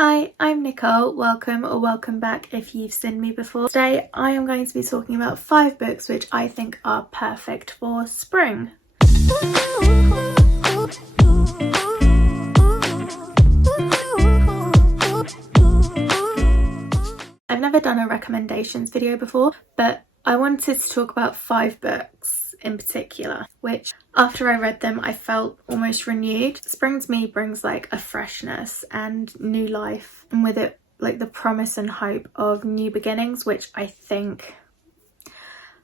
Hi, I'm Nicole. Welcome or welcome back if you've seen me before. Today I am going to be talking about 5 books which I think are perfect for spring. I've never done a recommendations video before, but I wanted to talk about 5 books in particular, which after I read them I felt almost renewed. Spring to me brings like a freshness and new life, and with it like the promise and hope of new beginnings, which I think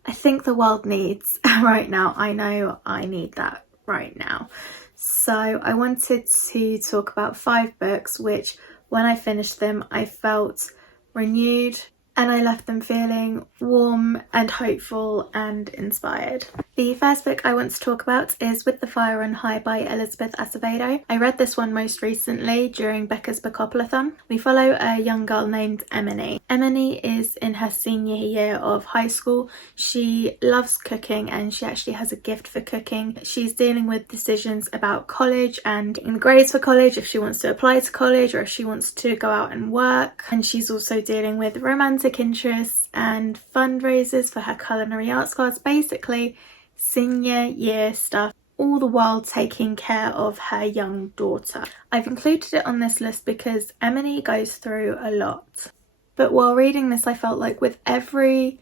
the world needs right now. I know I need that right now. So I wanted to talk about 5 books which when I finished them I felt renewed, and I left them feeling warm and hopeful and inspired. The first book I want to talk about is With the Fire on High by Elizabeth Acevedo. I read this one most recently during Becca's Bookopoly-thon. We follow a young girl named Emily. Emily is in her senior year of high school. She loves cooking and she actually has a gift for cooking. She's dealing with decisions about college and in grades for college, if she wants to apply to college or if she wants to go out and work. And she's also dealing with romantic interests and fundraisers for her culinary arts class, basically senior year stuff, all the while taking care of her young daughter. I've included it on this list because Emily goes through a lot, but while reading this I felt like with every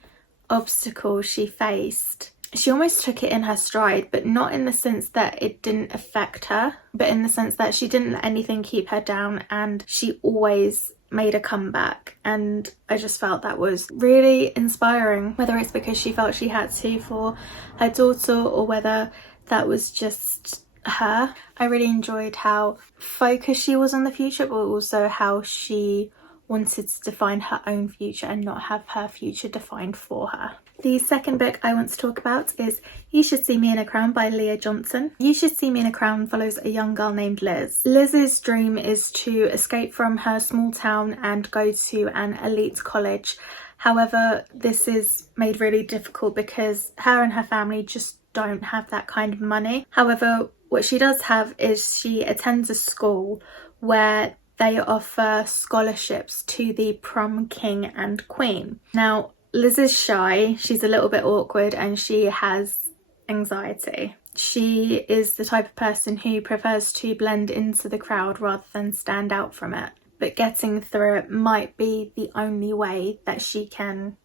obstacle she faced, she almost took it in her stride, but not in the sense that it didn't affect her, but in the sense that she didn't let anything keep her down and she always made a comeback. And I just felt that was really inspiring, whether it's because she felt she had to for her daughter or whether that was just her. I really enjoyed how focused she was on the future, but also how she wanted to define her own future and not have her future defined for her. The second book I want to talk about is You Should See Me in a Crown by Leah Johnson. You Should See Me in a Crown follows a young girl named Liz. Liz's dream is to escape from her small town and go to an elite college. However, this is made really difficult because her and her family just don't have that kind of money. However, what she does have is she attends a school where they offer scholarships to the prom king and queen. Now, Liz is shy, she's a little bit awkward, and she has anxiety. She is the type of person who prefers to blend into the crowd rather than stand out from it. But getting through it might be the only way that she can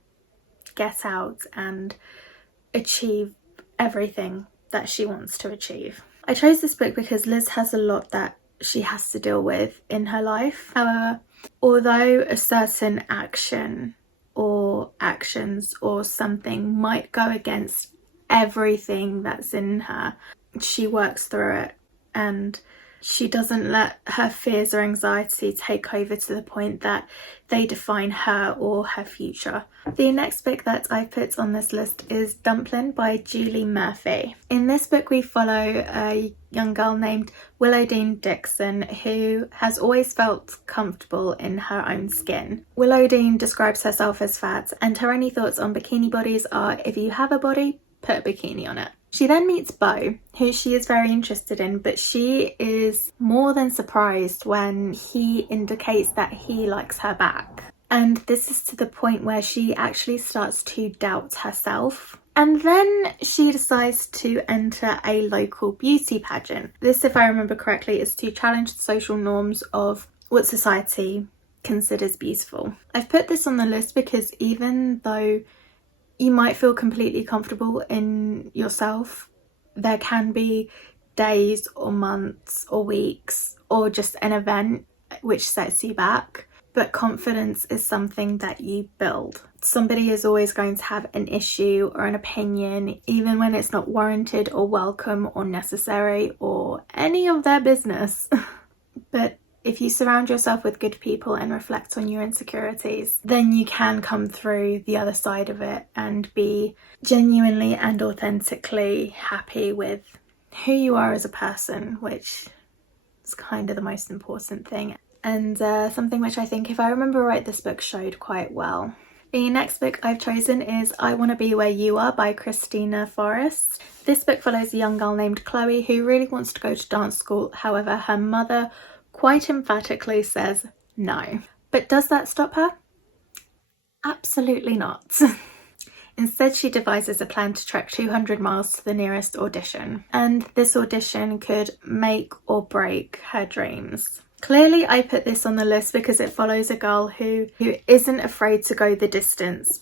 get out and achieve everything that she wants to achieve. I chose this book because Liz has a lot that she has to deal with in her life. However, although a certain action or actions or something might go against everything that's in her, she works through it and she doesn't let her fears or anxiety take over to the point that they define her or her future. The next book that I put on this list is Dumplin by Julie Murphy. In this book we follow a young girl named Willowdean Dixon who has always felt comfortable in her own skin. Willowdean describes herself as fat, and her only thoughts on bikini bodies are, if you have a body, put a bikini on it. She then meets Beau, who she is very interested in, but she is more than surprised when he indicates that he likes her back. And this is to the point where she actually starts to doubt herself. And then she decides to enter a local beauty pageant. This, if I remember correctly, is to challenge the social norms of what society considers beautiful. I've put this on the list because even though you might feel completely comfortable in yourself, there can be days or months or weeks or just an event which sets you back. But confidence is something that you build. Somebody is always going to have an issue or an opinion, even when it's not warranted or welcome or necessary or any of their business. But if you surround yourself with good people and reflect on your insecurities, then you can come through the other side of it and be genuinely and authentically happy with who you are as a person, which is kind of the most important thing. And something which I think, if I remember right, this book showed quite well. The next book I've chosen is I Want to Be Where You Are by Christina Forrest. This book follows a young girl named Chloe who really wants to go to dance school. However, her mother quite emphatically says No. But does that stop her? Absolutely not. Instead, she devises a plan to trek 200 miles to the nearest audition, and this audition could make or break her dreams. Clearly, I put this on the list because it follows a girl who isn't afraid to go the distance,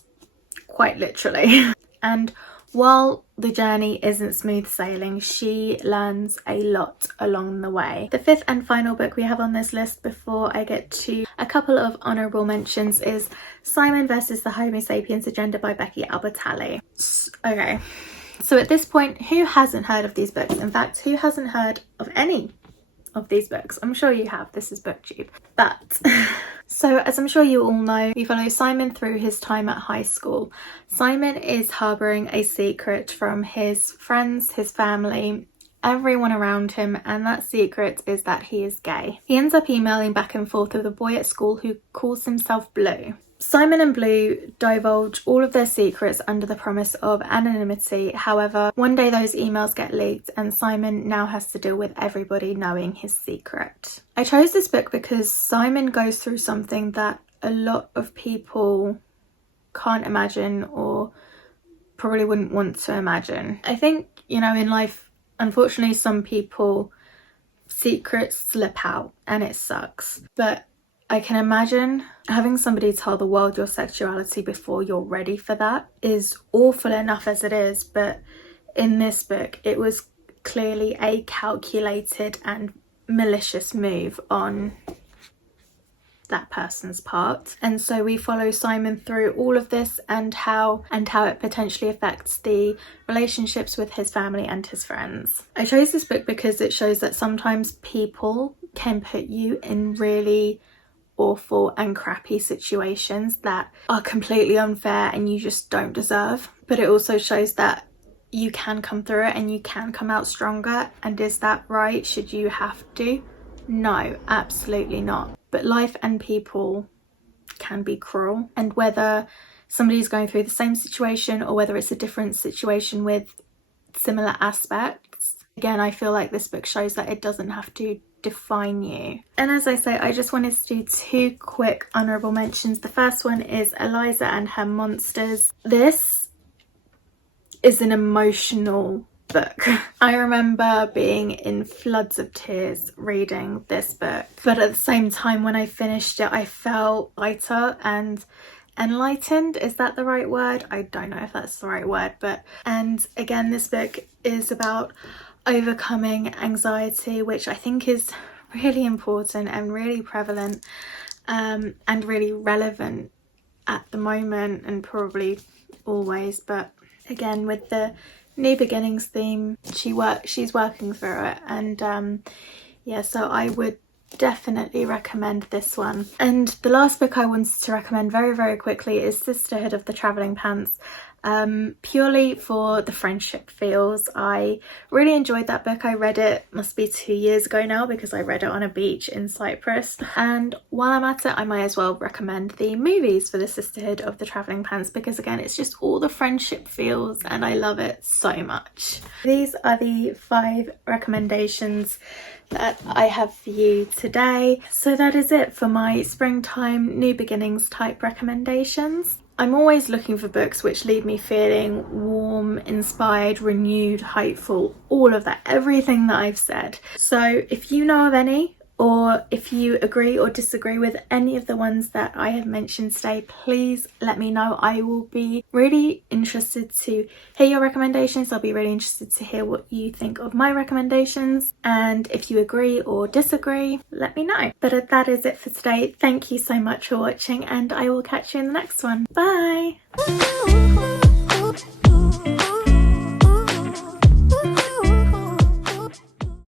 quite literally. And while the journey isn't smooth sailing, she learns a lot along the way. The fifth and final book we have on this list before I get to a couple of honourable mentions is Simon versus the Homo Sapiens Agenda by Becky Albertalli. Okay, so at this point, who hasn't heard of these books? In fact, who hasn't heard of any of these books? I'm sure you have, this is BookTube. But so as I'm sure you all know, we follow Simon through his time at high school. Simon is harbouring a secret from his friends, his family, everyone around him, and that secret is that he is gay. He ends up emailing back and forth with a boy at school who calls himself Blue. Simon and Blue divulge all of their secrets under the promise of anonymity. However, one day those emails get leaked and Simon now has to deal with everybody knowing his secret. I chose this book because Simon goes through something that a lot of people can't imagine or probably wouldn't want to imagine. I think, you know, in life, unfortunately, some people secrets slip out and it sucks. But I can imagine having somebody tell the world your sexuality before you're ready for that is awful enough as it is, but in this book it was clearly a calculated and malicious move on that person's part. And so we follow Simon through all of this and how it potentially affects the relationships with his family and his friends. I chose this book because it shows that sometimes people can put you in really awful and crappy situations that are completely unfair and you just don't deserve. But it also shows that you can come through it and you can come out stronger. And is that right? Should you have to? No, absolutely not. But life and people can be cruel, and whether somebody's going through the same situation or whether it's a different situation with similar aspects, again, I feel like this book shows that it doesn't have to define you. And as I say, I just wanted to do two quick honourable mentions. The first one is Eliza and Her Monsters. This is an emotional book. I remember being in floods of tears reading this book, but at the same time when I finished it I felt lighter and enlightened. Is that the right word? I don't know if that's the right word, and again, this book is about overcoming anxiety, which I think is really important and really prevalent and really relevant at the moment and probably always. But again, with the new beginnings theme, she's working through it, and yeah, so I would definitely recommend this one. And the last book I wanted to recommend very quickly is Sisterhood of the Travelling Pants. Purely for the friendship feels. I really enjoyed that book. I read it, must be 2 years ago now, because I read it on a beach in Cyprus. And while I'm at it, I might as well recommend the movies for the Sisterhood of the Travelling Pants, because again, it's just all the friendship feels and I love it so much. These are the 5 recommendations that I have for you today. So that is it for my springtime new beginnings type recommendations. I'm always looking for books which leave me feeling warm, inspired, renewed, hopeful, all of that, everything that I've said. So if you know of any, or if you agree or disagree with any of the ones that I have mentioned today, please let me know. I will be really interested to hear your recommendations. I'll be really interested to hear what you think of my recommendations. And if you agree or disagree, let me know. But that is it for today. Thank you so much for watching, and I will catch you in the next one. Bye!